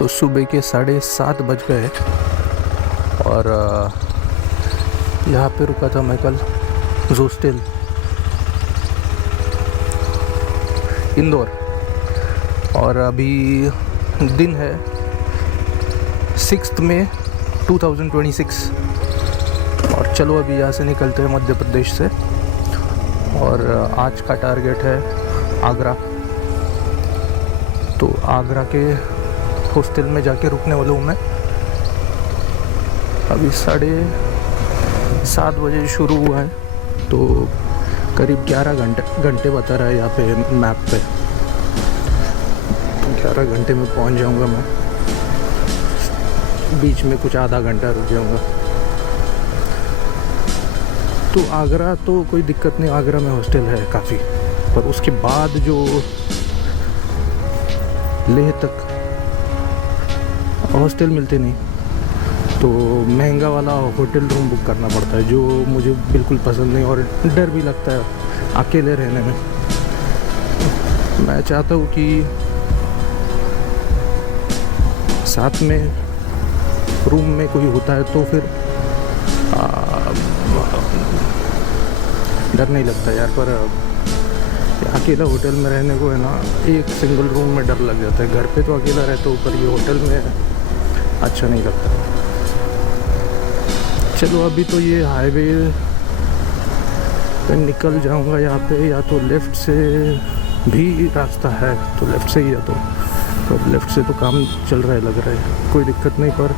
तो सुबह के 7:30 बज गए और यहाँ पे रुका था मैं कल जोस्टेल इंदौर। और अभी दिन है 6 मई 2026 और चलो अभी यहाँ से निकलते हैं मध्य प्रदेश से। और आज का टारगेट है आगरा। तो आगरा के हॉस्टल में जाके रुकने वाला हूँ मैं। अभी 7:30 बजे शुरू हुआ है तो करीब 11 घंटे बता रहा है यहाँ पे मैप पे। 11 घंटे में पहुँच जाऊँगा मैं। बीच में कुछ आधा घंटा रुक जाऊँगा। तो आगरा तो कोई दिक्कत नहीं, आगरा में हॉस्टल है काफ़ी। पर उसके बाद जो लेह तक हॉस्टल मिलते नहीं, तो महंगा वाला होटल रूम बुक करना पड़ता है, जो मुझे बिल्कुल पसंद नहीं और डर भी लगता है अकेले रहने में। मैं चाहता हूँ कि साथ में रूम में कोई होता है तो फिर डर नहीं लगता यार। पर अकेला होटल में रहने को है ना, एक सिंगल रूम में डर लग जाता है। घर पे तो अकेला रहता हूँ पर ये होटल में अच्छा नहीं लगता। चलो अभी तो ये हाईवे पे निकल जाऊंगा यहाँ पे, या तो लेफ़्ट से भी रास्ता है तो लेफ़्ट से ही जाता हूँ। तो लेफ़्ट से तो काम चल रहा है लग रहा है, कोई दिक्कत नहीं। पर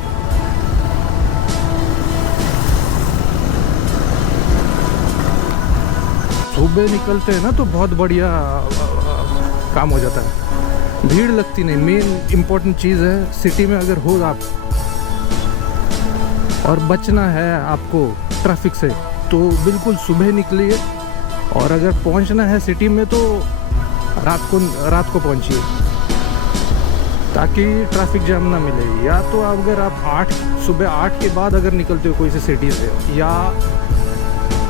सुबह निकलते हैं ना तो बहुत बढ़िया काम हो जाता है, भीड़ लगती नहीं। मेन इम्पोर्टेंट चीज़ है सिटी में अगर हो आप और बचना है आपको ट्रैफिक से, तो बिल्कुल सुबह निकलिए। और अगर पहुंचना है सिटी में तो रात को पहुंचिए ताकि ट्रैफिक जाम ना मिले। या तो अगर आप सुबह 8 के बाद अगर निकलते हो कोई से सिटी से, या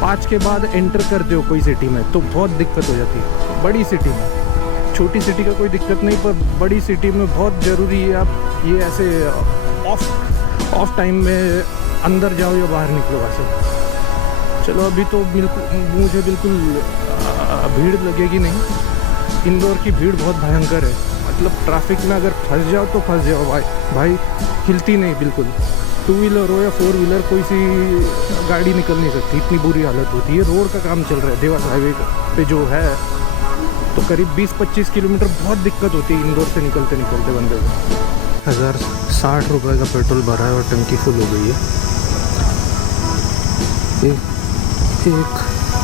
5 के बाद एंटर करते हो कोई सिटी में, तो बहुत दिक्कत हो जाती है बड़ी सिटी में। छोटी सिटी का कोई दिक्कत नहीं, पर बड़ी सिटी में बहुत ज़रूरी है आप ये ऐसे ऑफ टाइम में अंदर जाओ या बाहर निकलो ऐसे। चलो अभी तो मुझे बिल्कुल भीड़ लगेगी नहीं। इंदौर की भीड़ बहुत भयंकर है, मतलब ट्रैफिक में अगर फंस जाओ तो फंस जाओ भाई हिलती नहीं बिल्कुल। 2 व्हीलर हो या 4 व्हीलर, कोई सी गाड़ी निकल नहीं सकती, इतनी बुरी हालत होती है। रोड का काम चल रहा है देवास हाईवे पे जो है, तो करीब 20-25 किलोमीटर बहुत दिक्कत होती है इंदौर से निकलते बंदे को। 1060 रुपये का पेट्रोल भरा है और टंकी फुल हो गई है। एक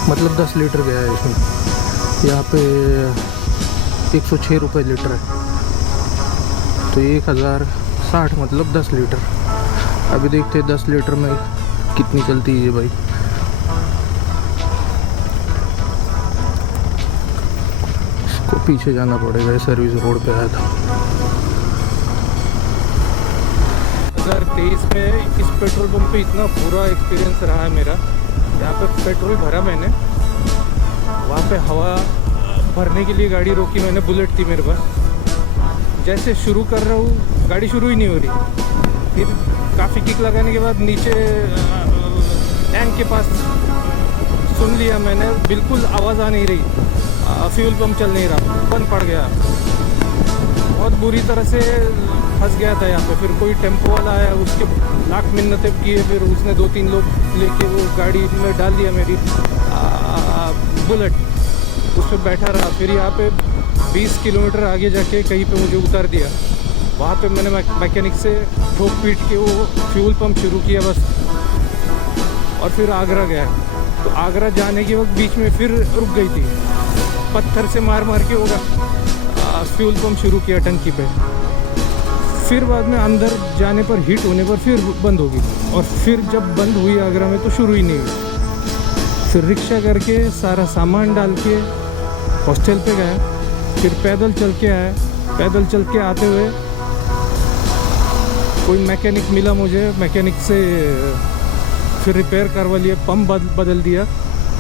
मतलब 10 लीटर गया है इसमें। यहाँ पे 106 रुपये लीटर है, तो 1060 मतलब 10 लीटर। अभी देखते हैं 10 लीटर में कितनी चलती है भाई। इसको पीछे जाना पड़ेगा, सर्विस रोड पे आया था। 2023 में इस पेट्रोल पंप पे इतना बुरा एक्सपीरियंस रहा है मेरा। यहाँ पे पेट्रोल भरा मैंने, वहाँ पे हवा भरने के लिए गाड़ी रोकी मैंने, बुलेट थी मेरे पास। जैसे शुरू कर रहा हूँ गाड़ी शुरू ही नहीं हो रही। फिर काफ़ी किक लगाने के बाद नीचे टैंक के पास सुन लिया मैंने, बिल्कुल आवाज़ आ नहीं रही, फ्यूल पंप चल नहीं रहा, बंद पड़ गया। बहुत बुरी तरह से फंस गया था यहाँ पे। फिर कोई टेम्पो वाला आया, उसके लाख मिन्नतें किए, फिर उसने 2-3 लोग लेके वो गाड़ी में डाल दिया मेरी बुलेट, उस पर बैठा रहा। फिर यहाँ पे 20 किलोमीटर आगे जाके कहीं पे मुझे उतार दिया। वहाँ पे मैंने मैकेनिक से ठोक पीट के वो फ्यूल पंप शुरू किया बस। और फिर आगरा गया। तो आगरा जाने के वक्त बीच में फिर रुक गई थी, पत्थर से मार के होगा फ्यूल पंप शुरू किया टंकी पे। फिर बाद में अंदर जाने पर हीट होने पर फिर बंद होगी, और फिर जब बंद हुई आगरा में तो शुरू ही नहीं हुई। फिर रिक्शा करके सारा सामान डाल के हॉस्टल पे गया। फिर पैदल चल के आया। पैदल चल के आते हुए कोई मैकेनिक मिला मुझे, मैकेनिक से फिर रिपेयर करवा लिया, पंप बदल दिया।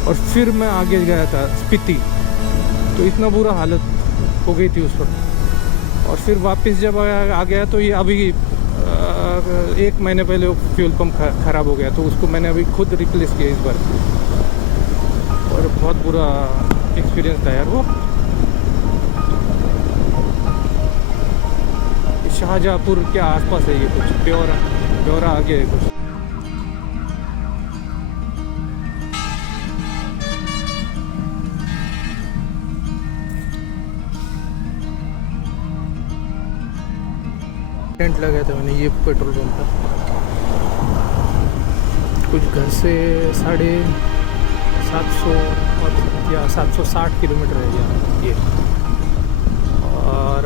और फिर मैं आगे गया था स्पीति। तो इतना बुरा हालत हो गई थी उस वक्त। और फिर वापस जब आ गया तो ये अभी 1 महीने पहले वो फ्यूल पंप ख़राब हो गया, तो उसको मैंने अभी खुद रिप्लेस किया इस बार। और बहुत बुरा एक्सपीरियंस था यार वो। शाहजहाँपुर के आसपास है ये, कुछ ब्यौरा आगे है कुछ। टेंट लगाया था मैंने ये पेट्रोल पंप का। कुछ घर से 750 या 760 किलोमीटर है यहाँ ये। और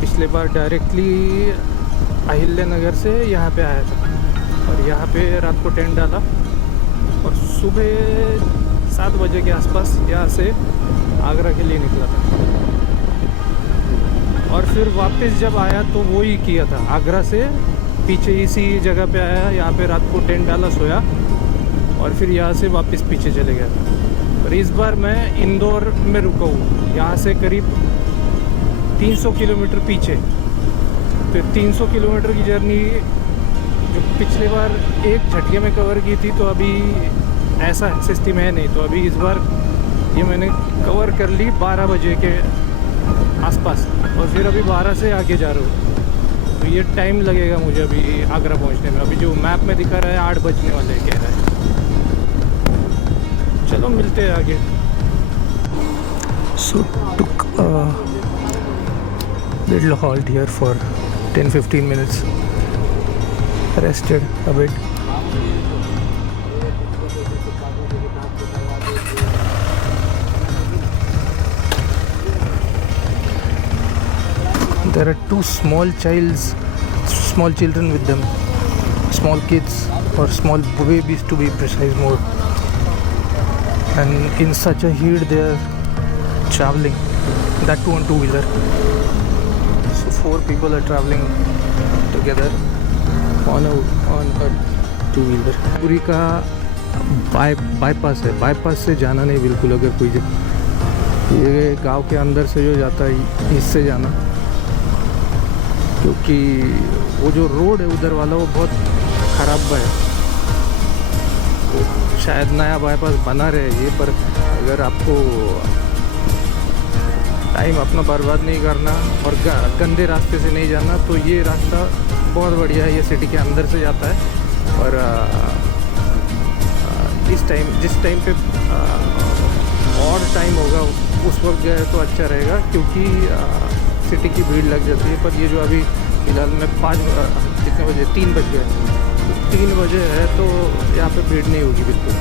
पिछले बार डायरेक्टली अहिल्या नगर से यहाँ पे आया था और यहाँ पे रात को टेंट डाला और सुबह 7 बजे के आसपास यहाँ से आगरा के लिए निकला था। और फिर वापस जब आया तो वो ही किया था, आगरा से पीछे इसी जगह पे आया, यहाँ पे रात को टेंट डाला, सोया और फिर यहाँ से वापस पीछे चले गया था। और इस बार मैं इंदौर में रुका हूँ, यहाँ से करीब 300 किलोमीटर पीछे। तो 300 किलोमीटर की जर्नी जो पिछले बार एक झटके में कवर की थी, तो अभी ऐसा सिस्टम है नहीं। तो अभी इस बार ये मैंने कवर कर ली 12 बजे के आसपास और फिर अभी 12 से आगे जा रहा हूँ। तो ये टाइम लगेगा मुझे अभी आगरा पहुँचने में। अभी जो मैप में दिखा रहा है 8 बजने वाले कह रहा है। चलो मिलते हैं आगे। So took a little halt here for 10-15 minutes, rested a bit. There are two small children with them, small kids or small babies to be precise more. And in such a heat they are traveling, that too on two-wheeler. So 4 people are traveling together on a two-wheeler. पूरी का bypass है, bypass से जाना नहीं बिल्कुल। अगर कोई ये गांव के अंदर से जो जाता है इससे जाना, क्योंकि वो जो रोड है उधर वाला वो बहुत ख़राब है। शायद नया बाईपास बना रहे ये, पर अगर आपको टाइम अपना बर्बाद नहीं करना और गंदे रास्ते से नहीं जाना तो ये रास्ता बहुत बढ़िया है। ये सिटी के अंदर से जाता है और जिस टाइम पे और टाइम होगा उस वक्त गए तो अच्छा रहेगा, क्योंकि सिटी की भीड़ लग जाती है। पर ये जो अभी फ़िलहाल में कितने बजे 3 बज गए, 3 बजे है तो यहाँ पे भीड़ नहीं होगी बिल्कुल।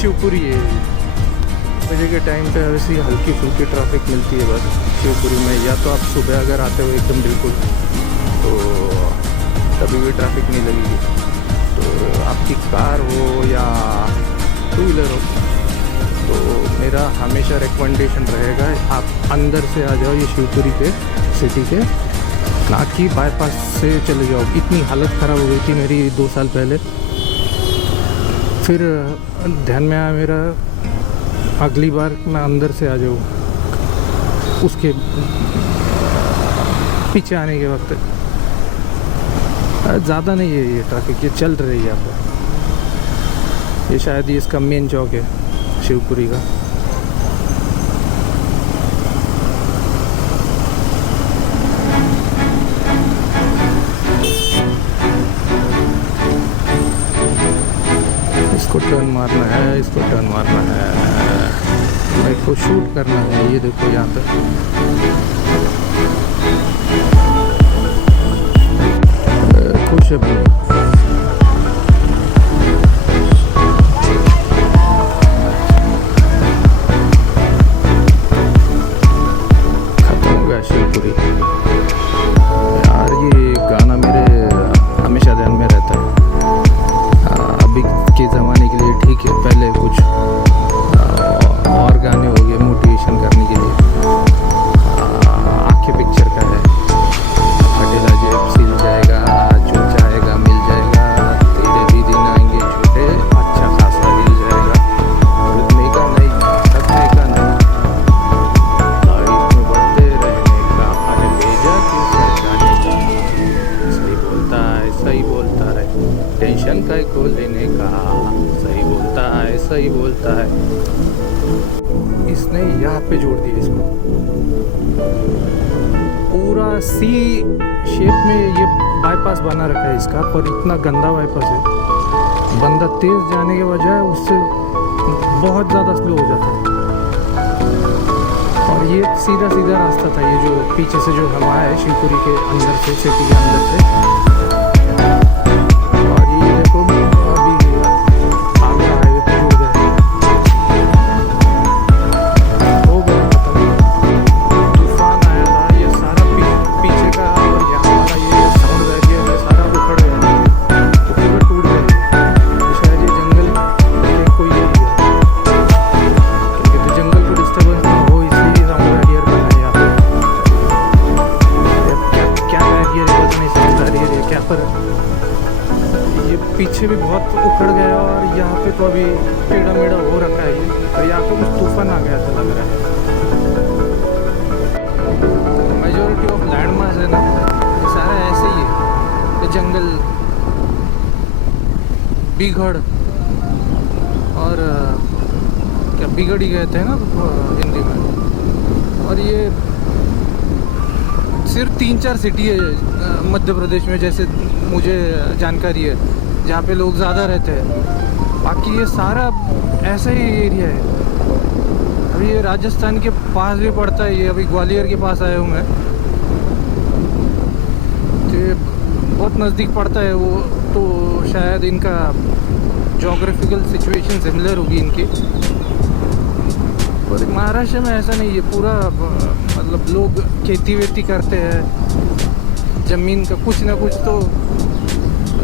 शिवपुरी है बजे के टाइम पे वैसे हल्की फुल्की ट्रैफिक मिलती है बस शिवपुरी में। या तो आप सुबह अगर आते हो एकदम बिल्कुल तो कभी भी ट्रैफिक नहीं लगेगी। तो आपकी कार हो या टू व्हीलर हो तो मेरा हमेशा रिकमेंडेशन रहेगा आप अंदर से आ जाओ ये शिवपुरी पे सिटी के, ना कि बाईपास से चले जाओ। इतनी हालत ख़राब हो गई थी मेरी 2 साल पहले। फिर ध्यान में आया मेरा अगली बार मैं अंदर से आ जाऊँ, उसके पीछे आने के वक्त ज़्यादा नहीं है ये ट्रैफिक, ये चल रही है यहाँ पर। ये शायद ये इसका मेन चौक है शिवपुरी का। इसको टर्न मारना है, इसको टर्न मारना है, मेरे को शूट करना है। ये देखो यहाँ पे खुश है भाई। खत्म हो गया शिवपुरी। यार ये गाना मेरे हमेशा ध्यान में रहता है। अभी के ज़माने के लिए ठीक है, पहले कुछ और गाने हो गए मोटिवेशन करने के लिए। आंखें पिक्चर का है, अकेला जेब सिल जाएगा, जो चाहेगा मिल जाएगा, तेरे भी दिन आएंगे छोटे, अच्छा खासा मिल जाएगा, रुकने का नहीं, थकने का नहीं, लाइफ में पे जोड़ दिया इसको। पूरा सी शेप में ये बाईपास बना रखा है इसका, पर इतना गंदा बाईपास है, बंदा तेज़ जाने के बजाय उससे बहुत ज़्यादा स्लो हो जाता है। और ये सीधा सीधा रास्ता था, ये जो पीछे से जो हवा है शिवपुरी के अंदर से, सिटी के अंदर से। और ये देखो अभी आगरा हाईवे पे जुड़ गए, हो गया खत्म। तूफान आया था, ये सारा पीछे का और यहाँ वाला ये साउंड बैरियर है सारा उखड़ गया, तो पूरा टूट गया। तो शायद ये जंगल के कोई ये क्योंकि तो जंगल को डिस्टर्बेंस ना हो इसलिए साउंड बैरियर बना है यहाँ पे। क्या बैरियर है पता नहीं, साउंड बैरियर है क्या, पर ये पीछे भी बहुत उखड़ गया और यहाँ पे तो अभी टेढ़ा मेढ़ा हो रखा है ये, तो यहाँ पे कुछ तूफान आ गया था लग रहा है। मेजोरिटी ऑफ लैंड मास है ना, ये सारा ऐसे ही है, ये जंगल बिगड़ और क्या बिगड़ ही गए थे ना हिंदी में। और ये सिर्फ 3-4 सिटी है मध्य प्रदेश में, जैसे मुझे जानकारी है, जहाँ पे लोग ज़्यादा रहते हैं, बाकी ये सारा ऐसा ही एरिया है। अभी ये राजस्थान के पास भी पड़ता है, ये अभी ग्वालियर के पास आया हूँ मैं, तो ये बहुत नज़दीक पड़ता है वो, तो शायद इनका जोग्राफिकल सिचुएशन सिमिलर होगी इनकी। और महाराष्ट्र में ऐसा नहीं है, पूरा मतलब लोग खेती वेती करते हैं, ज़मीन का कुछ ना कुछ तो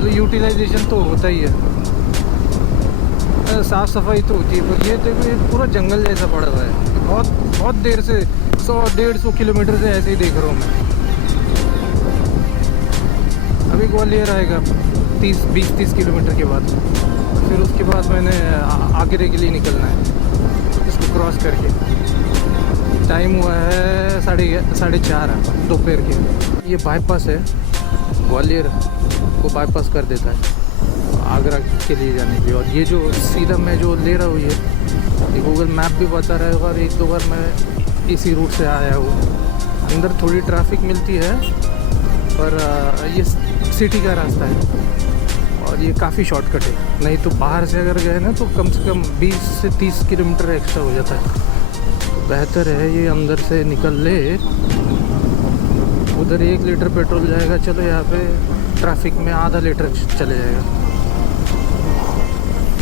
यूटिलाइजेशन तो होता ही है, साफ़ सफाई तो होती है। पर ये देखो ये पूरा जंगल जैसा पड़ा हुआ है, बहुत देर से 100-150 किलोमीटर से ऐसे ही देख रहा हूँ मैं। अभी ग्वालियर आएगा 20-30 किलोमीटर के बाद, फिर उसके बाद मैंने आगरे के लिए निकलना है, इसको क्रॉस करके। टाइम हुआ है 4:30 दोपहर के। ये बाईपास है, ग्वालियर को बाईपास कर देता है आगरा के लिए जाने के लिए। और ये जो सीधा मैं जो ले रहा हूँ ये गूगल मैप भी बता रहा है, और 1-2 बार मैं इसी रूट से आया हूँ। अंदर थोड़ी ट्रैफिक मिलती है, पर ये सिटी का रास्ता है और ये काफ़ी शॉर्टकट है, नहीं तो बाहर से अगर गए ना तो कम से कम 20 से 30 किलोमीटर एक्स्ट्रा हो जाता है। तो बेहतर है ये अंदर से निकल ले, उधर 1 लीटर पेट्रोल जाएगा, चलो यहाँ पे ट्रैफिक में आधा लीटर चले जाएगा,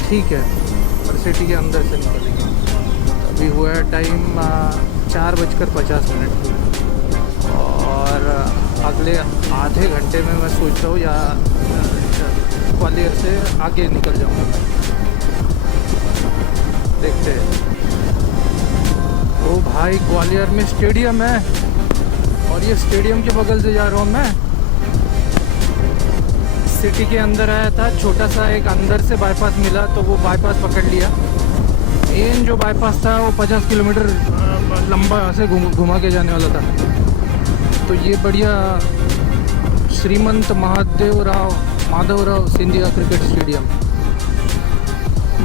ठीक है। और सिटी के अंदर से निकलेंगे। अभी हुआ है टाइम 4:50 और अगले आधे घंटे में मैं सोच रहा हूँ या ग्वालियर से आगे निकल जाऊँगा मैं, देखते हैं। ओ भाई ग्वालियर में स्टेडियम है, और ये स्टेडियम के बगल से जा रहा हूँ मैं। सिटी के अंदर आया था, छोटा सा एक अंदर से बाईपास मिला तो वो बाईपास पकड़ लिया। मेन जो बाईपास था वो 50 किलोमीटर लंबा से घुमा के जाने वाला था। तो ये बढ़िया श्रीमंत माधवराव सिंधिया क्रिकेट स्टेडियम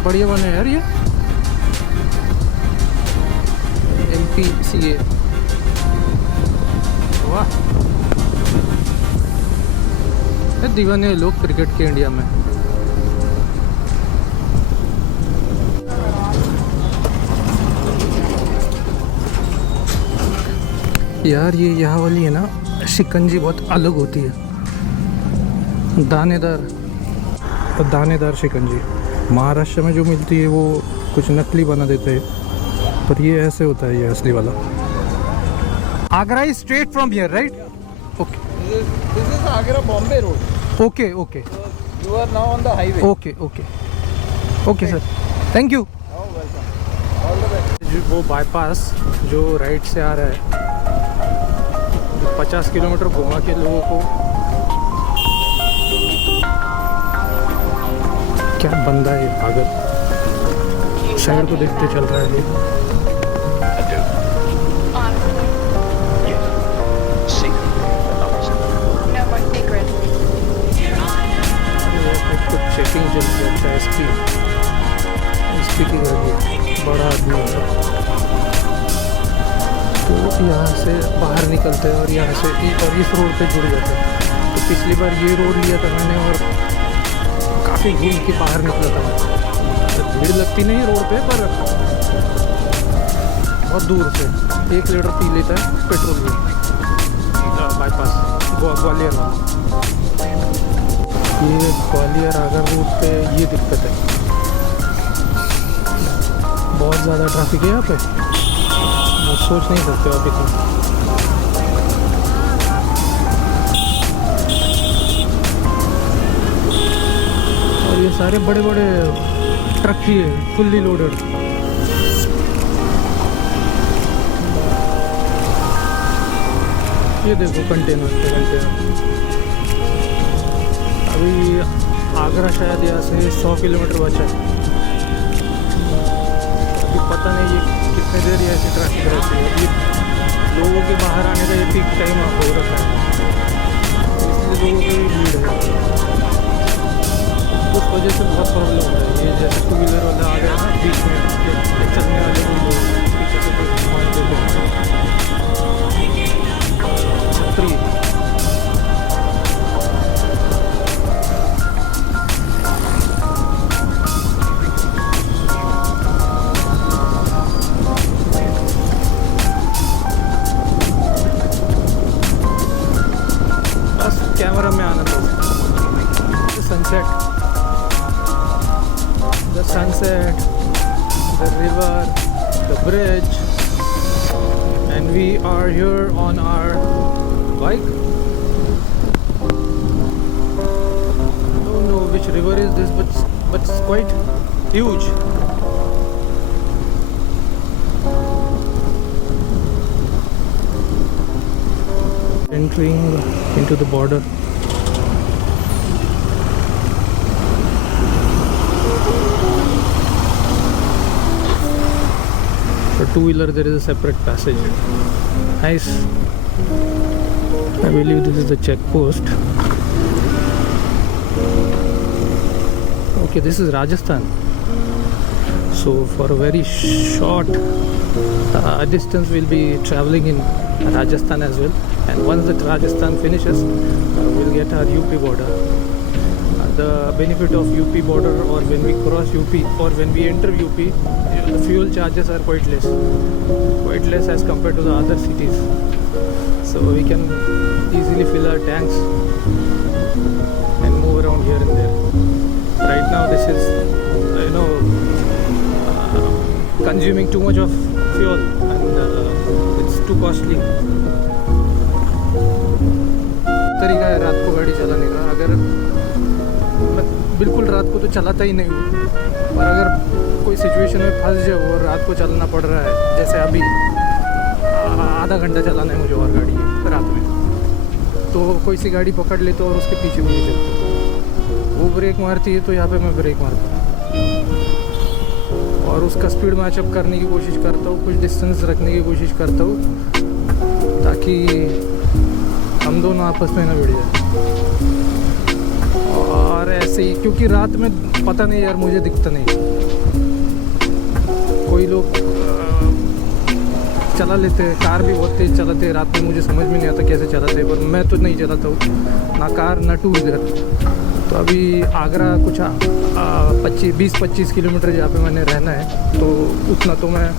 बढ़िया बने यार, ये MPCA, वाह दीवाने लोग क्रिकेट के इंडिया में। यार ये यहाँ वाली है ना शिकंजी बहुत अलग होती है, दानेदार शिकंजी। महाराष्ट्र में जो मिलती है वो कुछ नकली बना देते हैं, पर ये ऐसे होता है, ये असली वाला। Agra is straight from here right? Okay, This is Agra Bombay road. Okay okay, You are now on the highway. Okay okay okay sir, thank you. Oh, welcome. All the best. वो बाईपास जो right से आ रहा है, 50 kilometre घुमा के लोगों को, क्या बंदा है पागल, शहर को देखते चल रहा है ये। चेकिंग चल रही है, अच्छा एसपी की गाड़ी, बड़ा आदमी है। यहाँ से बाहर निकलते हैं और यहाँ से और इस रोड पे जुड़ जाते हैं। तो पिछली बार ये रोड लिया था मैंने और काफ़ी घूम के बाहर निकला था। तो भीड़ लगती नहीं रोड पे, पर बहुत दूर से 1 लीटर पी लेता है पेट्रोल भी बाईपास ग्वालियर वाला। ये ग्वालियर आगरा रूट पे ये दिक्कत है, बहुत ज़्यादा ट्रैफिक है यहाँ पे, वो सोच नहीं सकते आप इतना। और ये सारे बड़े बड़े ट्रक ही है, फुल्ली लोडेड। ये देखो कंटेनर पे कंटेनर। अभी आगरा शायद यहाँ से 100 किलोमीटर बचा है। अभी पता नहीं ये कितने देर ऐसी ट्रैफिक रहती है। अभी लोगों के बाहर आने का ये पीक टाइम आप हो रखा है, इसलिए लोगों की भी भीड़ है। उस वजह से बहुत प्रॉब्लम हो रही है। ये जैसे 2 व्हीलर वाला आ गया ना बीच में, चलने वाले कोई लोग पीछे से कोई मान देते हैं छतरी। बस कैमरा में आना था। Sunset, the sunset, the river, the bridge, and we are here on our bike. I don't know which river is this, but it's quite huge. Entering into the border. For 2-wheeler there is a separate passage. Nice. I believe this is the check post. Okay, this is Rajasthan. So for a very short distance we'll be traveling in Rajasthan as well. And once that Rajasthan finishes, we'll get our UP border. The benefit of UP border, or when we cross UP or when we enter UP, the fuel charges are quite less as compared to the other cities, so we can easily fill our tanks and move around here and there. Right now this is consuming too much of fuel and it's too costly. तरीका है रात को गाड़ी चलाने का। अगर मैं बिल्कुल रात को तो चलाता ही नहीं हूँ, और अगर कोई सिचुएशन में फंस जाओ और रात को चलना पड़ रहा है, जैसे अभी आधा घंटा चलाना है मुझे और गाड़ी है रात में, तो कोई सी गाड़ी पकड़ लेते और उसके पीछे भी नहीं चलते। वो ब्रेक मारती है तो यहाँ पे मैं ब्रेक मारता हूँ और उसका स्पीड मैचअप करने की कोशिश करता हूँ, कुछ डिस्टेंस रखने की कोशिश करता हूँ ताकि हम दोनों आपस में ना भिड़ जाए। और ऐसे ही, क्योंकि रात में पता नहीं यार, मुझे दिखता नहीं। कोई लोग चला लेते हैं, कार भी बहुत तेज़ चलाते हैं रात में, मुझे समझ में नहीं आता कैसे चलाते हैं, पर मैं तो नहीं चलाता हूँ ना कार ना 2 व्हीलर। तो अभी आगरा कुछ 20-25 किलोमीटर जहाँ पे मैंने रहना है, तो उतना तो मैं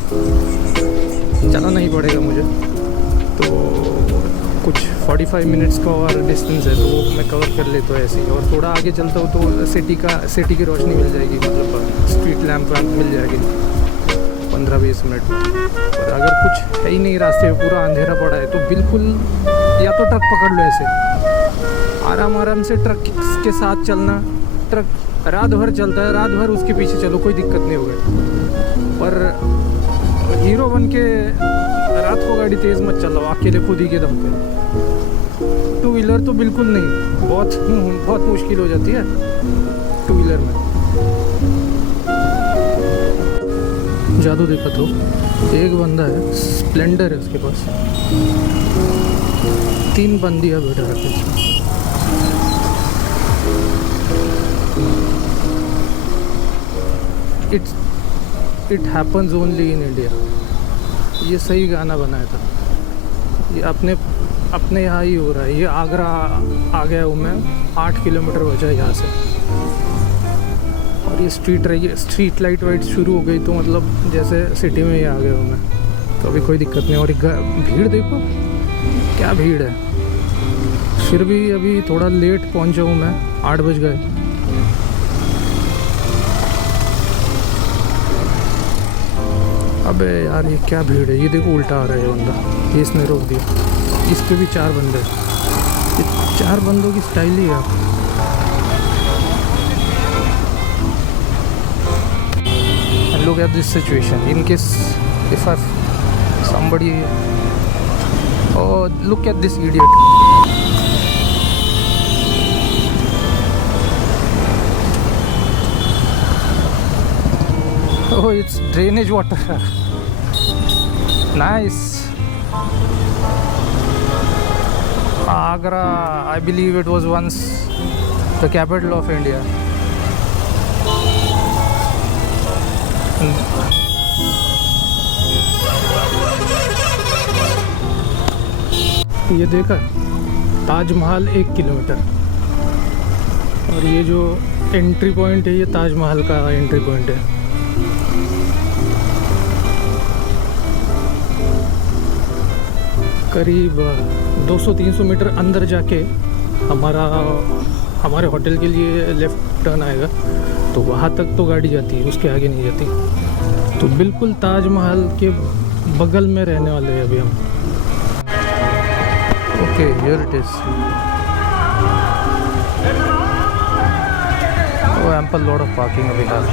चलाना ही पड़ेगा मुझे। तो कुछ 45 मिनट्स का और डिस्टेंस है, तो वो मैं कवर कर लेता हूँ ऐसे ही। और थोड़ा आगे चलता हूँ तो सिटी की रोशनी मिल जाएगी, मतलब स्ट्रीट लैंप मिल जाएगी 15-20 मिनट में। और अगर कुछ है ही नहीं रास्ते में, पूरा अंधेरा पड़ा है, तो बिल्कुल या तो ट्रक पकड़ लो, ऐसे आराम से ट्रक के साथ चलना। ट्रक रात भर चलता है, रात भर उसके पीछे चलो, कोई दिक्कत नहीं होगी। पर हीरो बन के रात को गाड़ी तेज़ मत चलाओ अकेले खुद ही के दम पे। 2 व्हीलर तो बिल्कुल नहीं, बहुत मुश्किल हो जाती है 2 व्हीलर में। जादू देखा तो एक बंदा है, स्प्लेंडर है उसके पास, 3 बंदियाँ बैठा रखी हैं। It happens only in India. ये सही गाना बनाया था। ये अपने यहाँ ही हो रहा है। ये आगरा आ गया हूँ मैं, 8 किलोमीटर बचा है यहाँ से। और ये स्ट्रीट लाइट वाइट शुरू हो गई, तो मतलब जैसे सिटी में ही आ गया हूँ मैं, तो अभी कोई दिक्कत नहीं। और भीड़ देखो क्या भीड़ है। फिर भी अभी थोड़ा लेट पहुँचा हूँ मैं, 8 बज गए। अबे यार ये क्या भीड़ है। ये देखो उल्टा आ रहा है ये बंदा, ये इसने रोक दिया। इस पे भी 4 बंदे, ये 4 बंदों की स्टाइल ही है। And look at this situation. In case if somebody, oh look at this idiot. Oh, it's drainage water. Nice. Agra, I believe it was once the capital of India. ये देखा, ताजमहल 1 किलोमीटर। और ये जो entry point है, ये ताजमहल का entry point है। करीब 200-300 मीटर अंदर जाके हमारे होटल के लिए लेफ़्ट टर्न आएगा, तो वहाँ तक तो गाड़ी जाती है, उसके आगे नहीं जाती। तो बिल्कुल ताजमहल के बगल में रहने वाले हैं अभी हम। Okay, here it is. Oh, ample lot of parking we have.